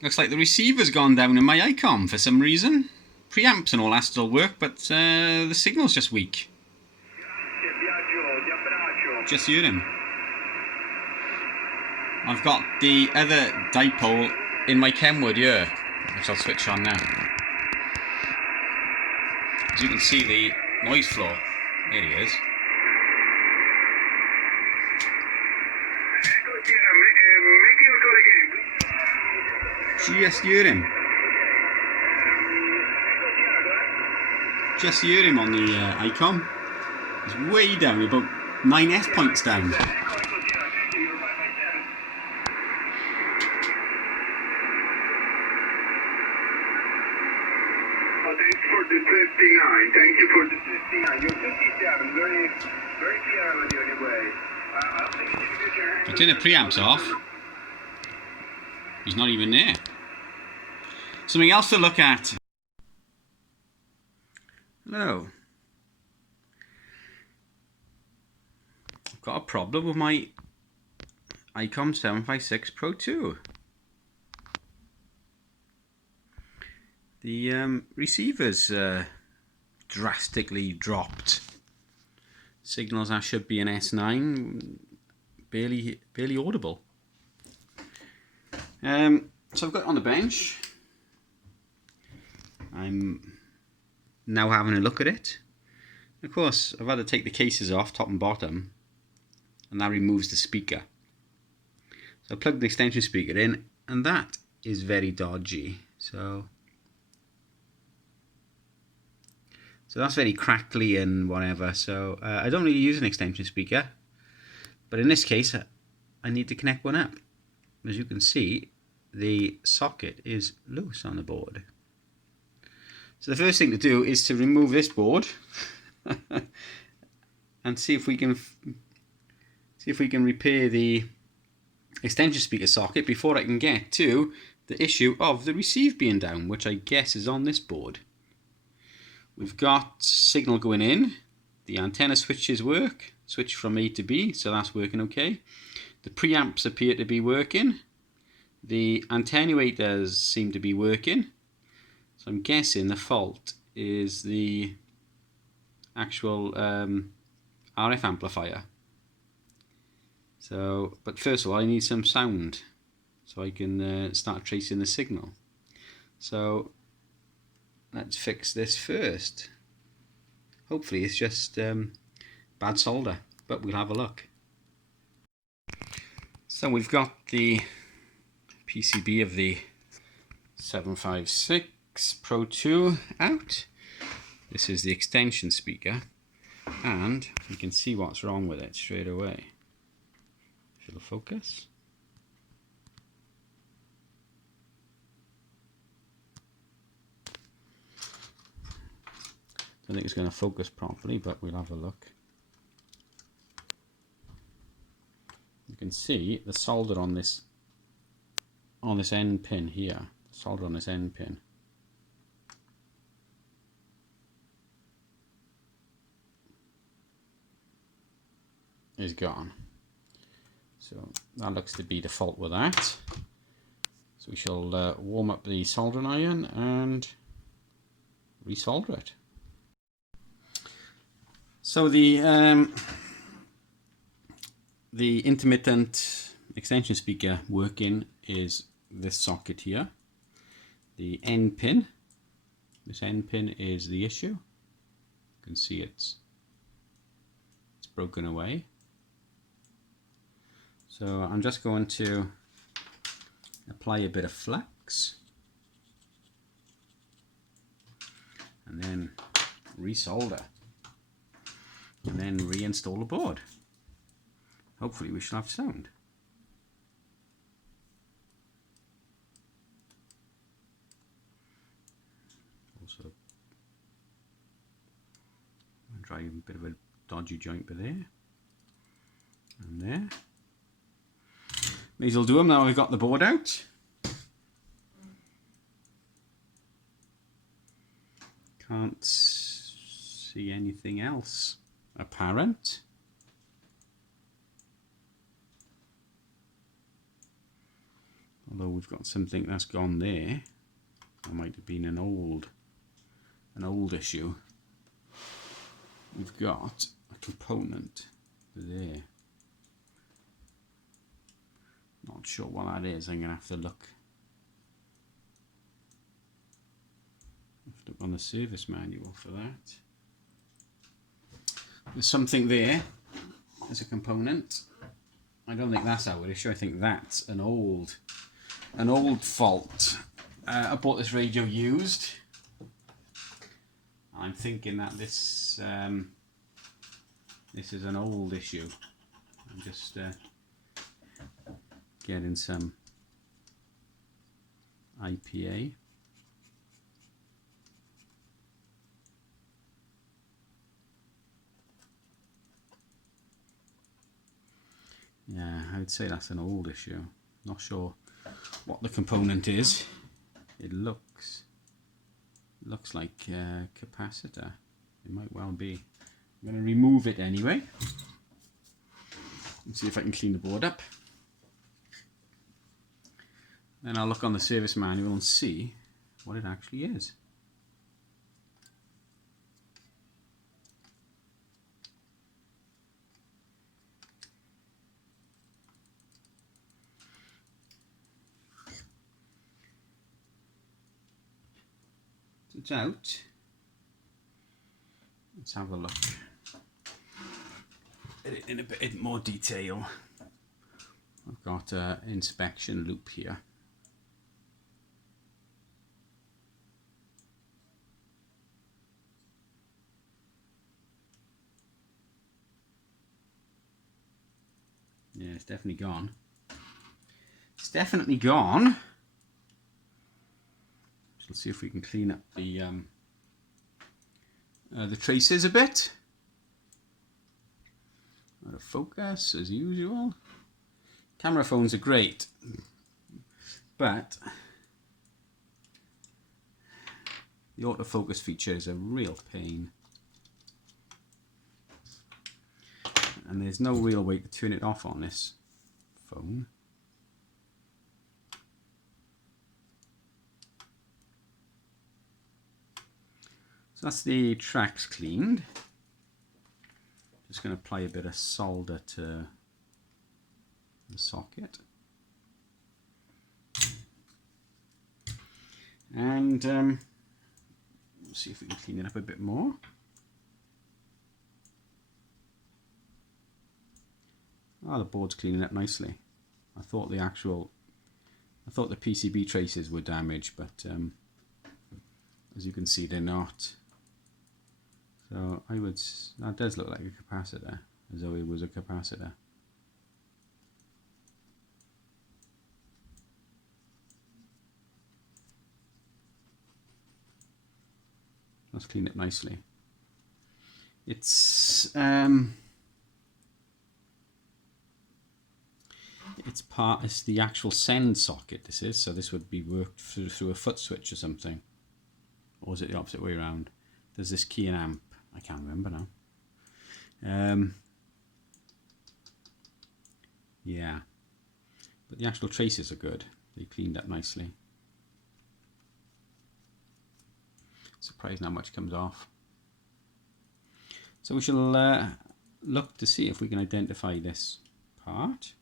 Looks like the receiver's gone down in my Icom for some reason. Preamps and all that still work, but the signal's just weak. Just heard him. I've got the other dipole in my Kenwood here, which I'll switch on now. As you can see, the noise floor. There he is. Just hear him. Just hear him on the Icom. He's way down, about 9 S points down. Thank you for the 59. You're 57. Very clear with you anyway. I turn the preamps off. He's not even there. Something else to look at. Hello. I've got a problem with my Icom 756 Pro-2. The receiver's drastically dropped. Signals that should be an S9, barely audible. So I've got it on the bench. I'm now having a look at it. Of course, I've had to take the cases off, top and bottom, and that removes the speaker. So I plugged the extension speaker in, and that is very dodgy. So that's very crackly and whatever. So I don't really use an extension speaker, but in this case I need to connect one up. As you can see, the socket is loose on the board. So the first thing to do is to remove this board and see if we can repair the extension speaker socket before I can get to the issue of the receive being down, which I guess is on this board. We've got signal going in, the antenna switches work, switch from A to B, so that's working okay. The preamps appear to be working. The attenuators seem to be working. So I'm guessing the fault is the actual RF amplifier. So, but first of all I need some sound so I can start tracing the signal. So let's fix this first. Hopefully it's just bad solder, but we'll have a look. So we've got the PCB of the 756 Pro-2 out. This is the extension speaker, and you can see what's wrong with it straight away. If it'll focus. I think it's going to focus properly, but we'll have a look. You can see the solder on this end pin here. The solder on this end pin. Is gone. So that looks to be the fault with that. So we shall warm up the soldering iron and resolder it. So the intermittent extension speaker working is this socket here. The end pin. This end pin is the issue. You can see it's broken away. So I'm just going to apply a bit of flux and then resolder and then reinstall the board. Hopefully we should have sound. Also I'll try a bit of a dodgy joint there and there. These will do them now we've got the board out. Can't see anything else apparent. Although we've got something that's gone there. That might have been an old issue. We've got a component there. Not sure what that is. I'm gonna have to look on the service manual for that. There's something there as a component. I don't think that's our issue. I think that's an old fault. I bought this radio used. I'm thinking that this is an old issue. I'm just getting some IPA. Yeah, I would say that's an old issue. Not sure what the component is. It looks like a capacitor. It might well be. I'm going to remove it anyway and see if I can clean the board up. Then I'll look on the service manual and see what it actually is. It's out. Let's have a look at it in a bit more detail. I've got an inspection loop here. Yeah, it's definitely gone. It's definitely gone. Let's see if we can clean up the traces a bit. Out of focus as usual. Camera phones are great, but the autofocus feature is a real pain, and there's no real way to turn it off on this phone. So that's the tracks cleaned. Just going to apply a bit of solder to the socket. And we'll see if we can clean it up a bit more. Oh, the board's cleaning up nicely. I thought the PCB traces were damaged, but as you can see, they're not. So that does look like a capacitor, as though it was a capacitor. Let's clean it nicely. It's the actual send socket, this is, so this would be worked through a foot switch or something. Or is it the opposite way around? There's this key and amp. I can't remember now. Yeah, but the actual traces are good. They cleaned up nicely. Surprised how much comes off. So we shall look to see if we can identify this part.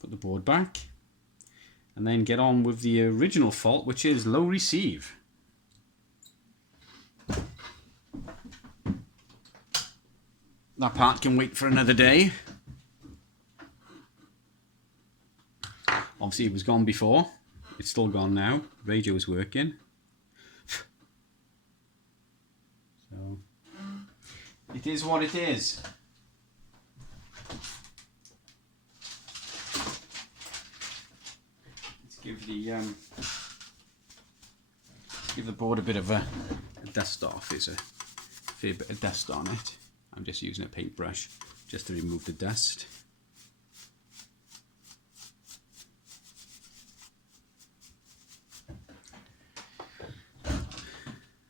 Put the board back. And then get on with the original fault, which is low receive. That part can wait for another day. Obviously it was gone before. It's still gone now. Radio is working. So it is what it is. Give the board a bit of a dust off. There's a fair bit of dust on it. I'm just using a paintbrush just to remove the dust.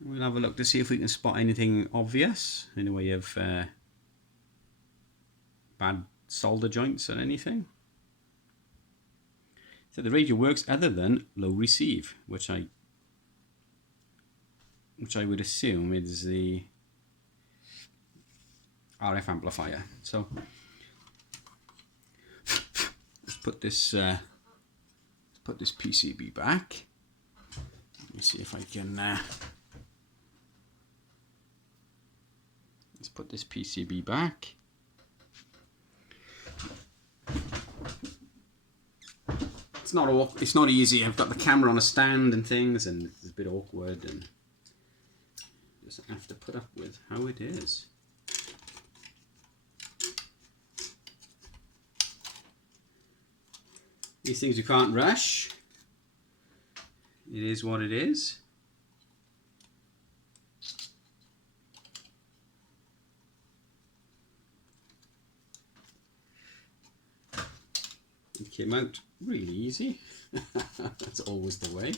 We'll have a look to see if we can spot anything obvious in the way of bad solder joints or anything. So the radio works other than low receive, which I would assume is the RF amplifier. So let's put this PCB back. Let me see if I can. Let's put this PCB back. It's not easy. I've got the camera on a stand and things, and it's a bit awkward, and just have to put up with how it is. These things you can't rush. It is what it is. It came out really easy. That's always the way.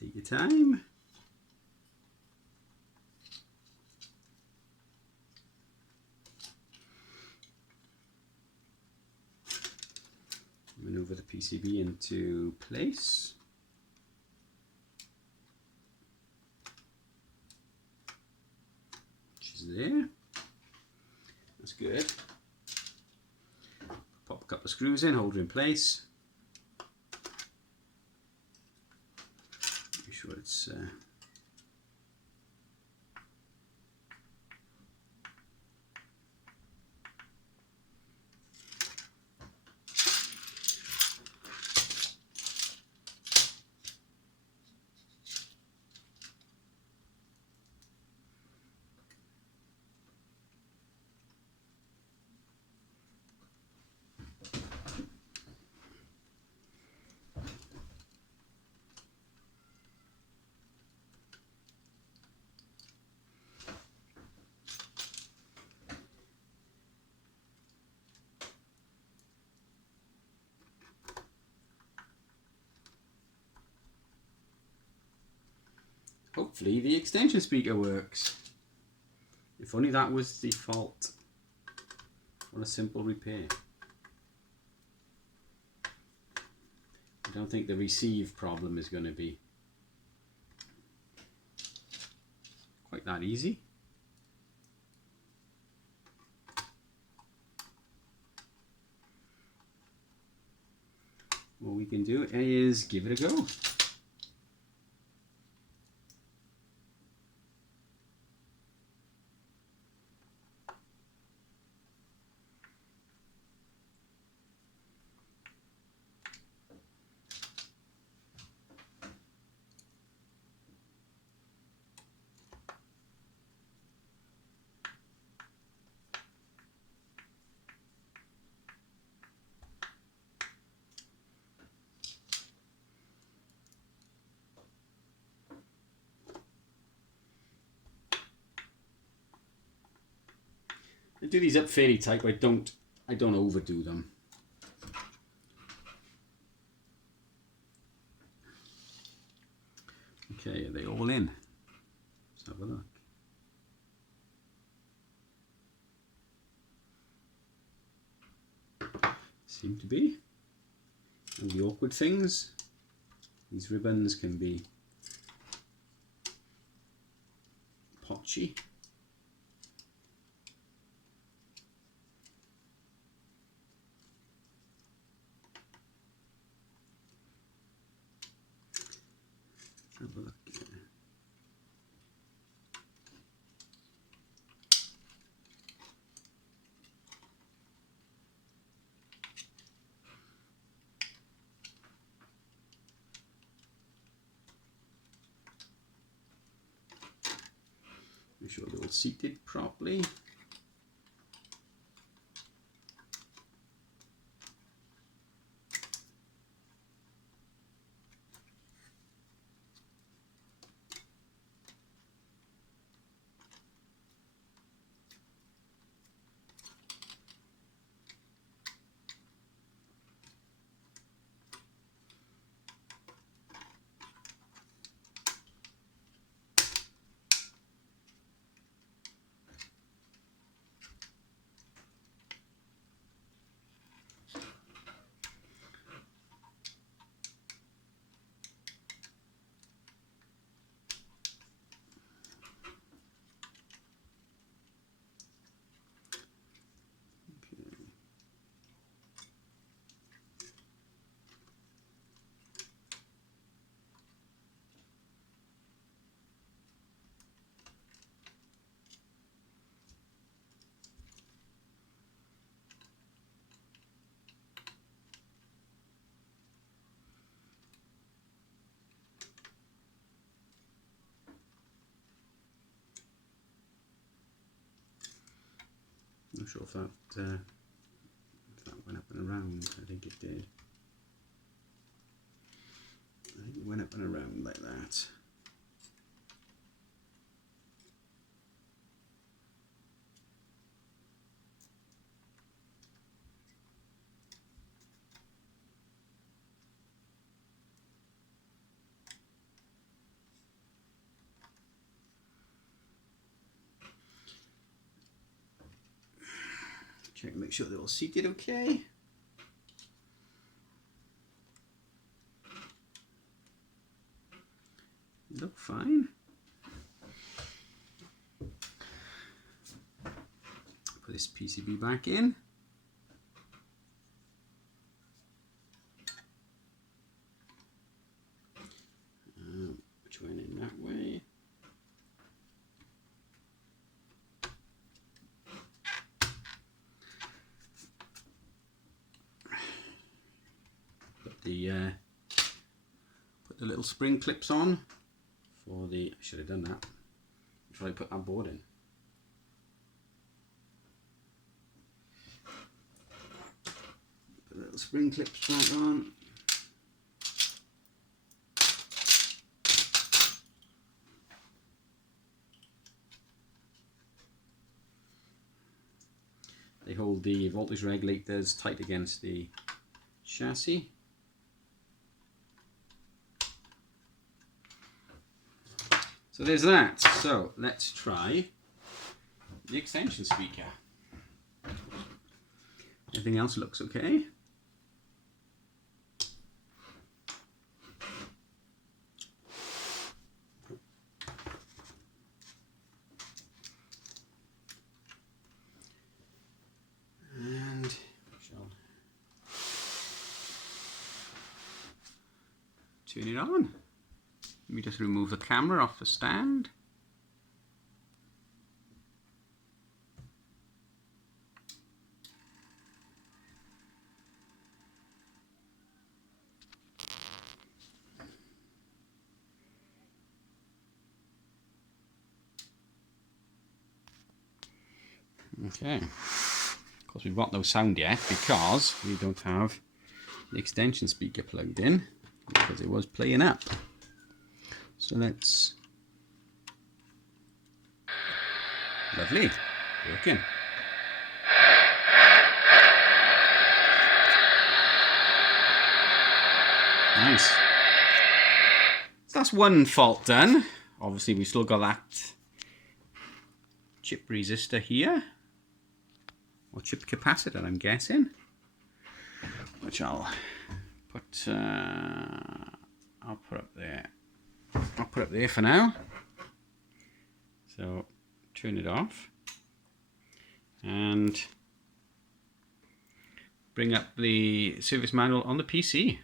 Take your time. Maneuver the PCB into place. There. That's good. Pop a couple of screws in, hold her in place. Make sure it's hopefully the extension speaker works. If only that was the fault. What a simple repair. I don't think the receive problem is going to be quite that easy. What we can do is give it a go. I do these up fairly tight, but I don't overdo them. Okay, are they all in? Let's have a look. Seem to be. And the awkward things, these ribbons can be potchy. Have a look here. Make sure they're all seated properly. not sure if that went up and around. I think it did. I think it went up and around like that. Check and make sure they're all seated okay. Look fine. Put this PCB back in. Which went in that way. Put the little spring clips on for the. I should have done that before I put that board in. Put the little spring clips back on. They hold the voltage regulators tight against the chassis. So there's that. So let's try the extension speaker. Everything else looks okay. And shall turn it on. Let me just remove the camera off the stand. Okay. Of course, we've got no sound yet because we don't have the extension speaker plugged in because it was playing up. So let's. Lovely. Working. Nice. So that's one fault done. Obviously, we've still got that chip resistor here, or chip capacitor, I'm guessing, which I'll put up there. I'll put it up there for now. So turn it off and bring up the service manual on the PC.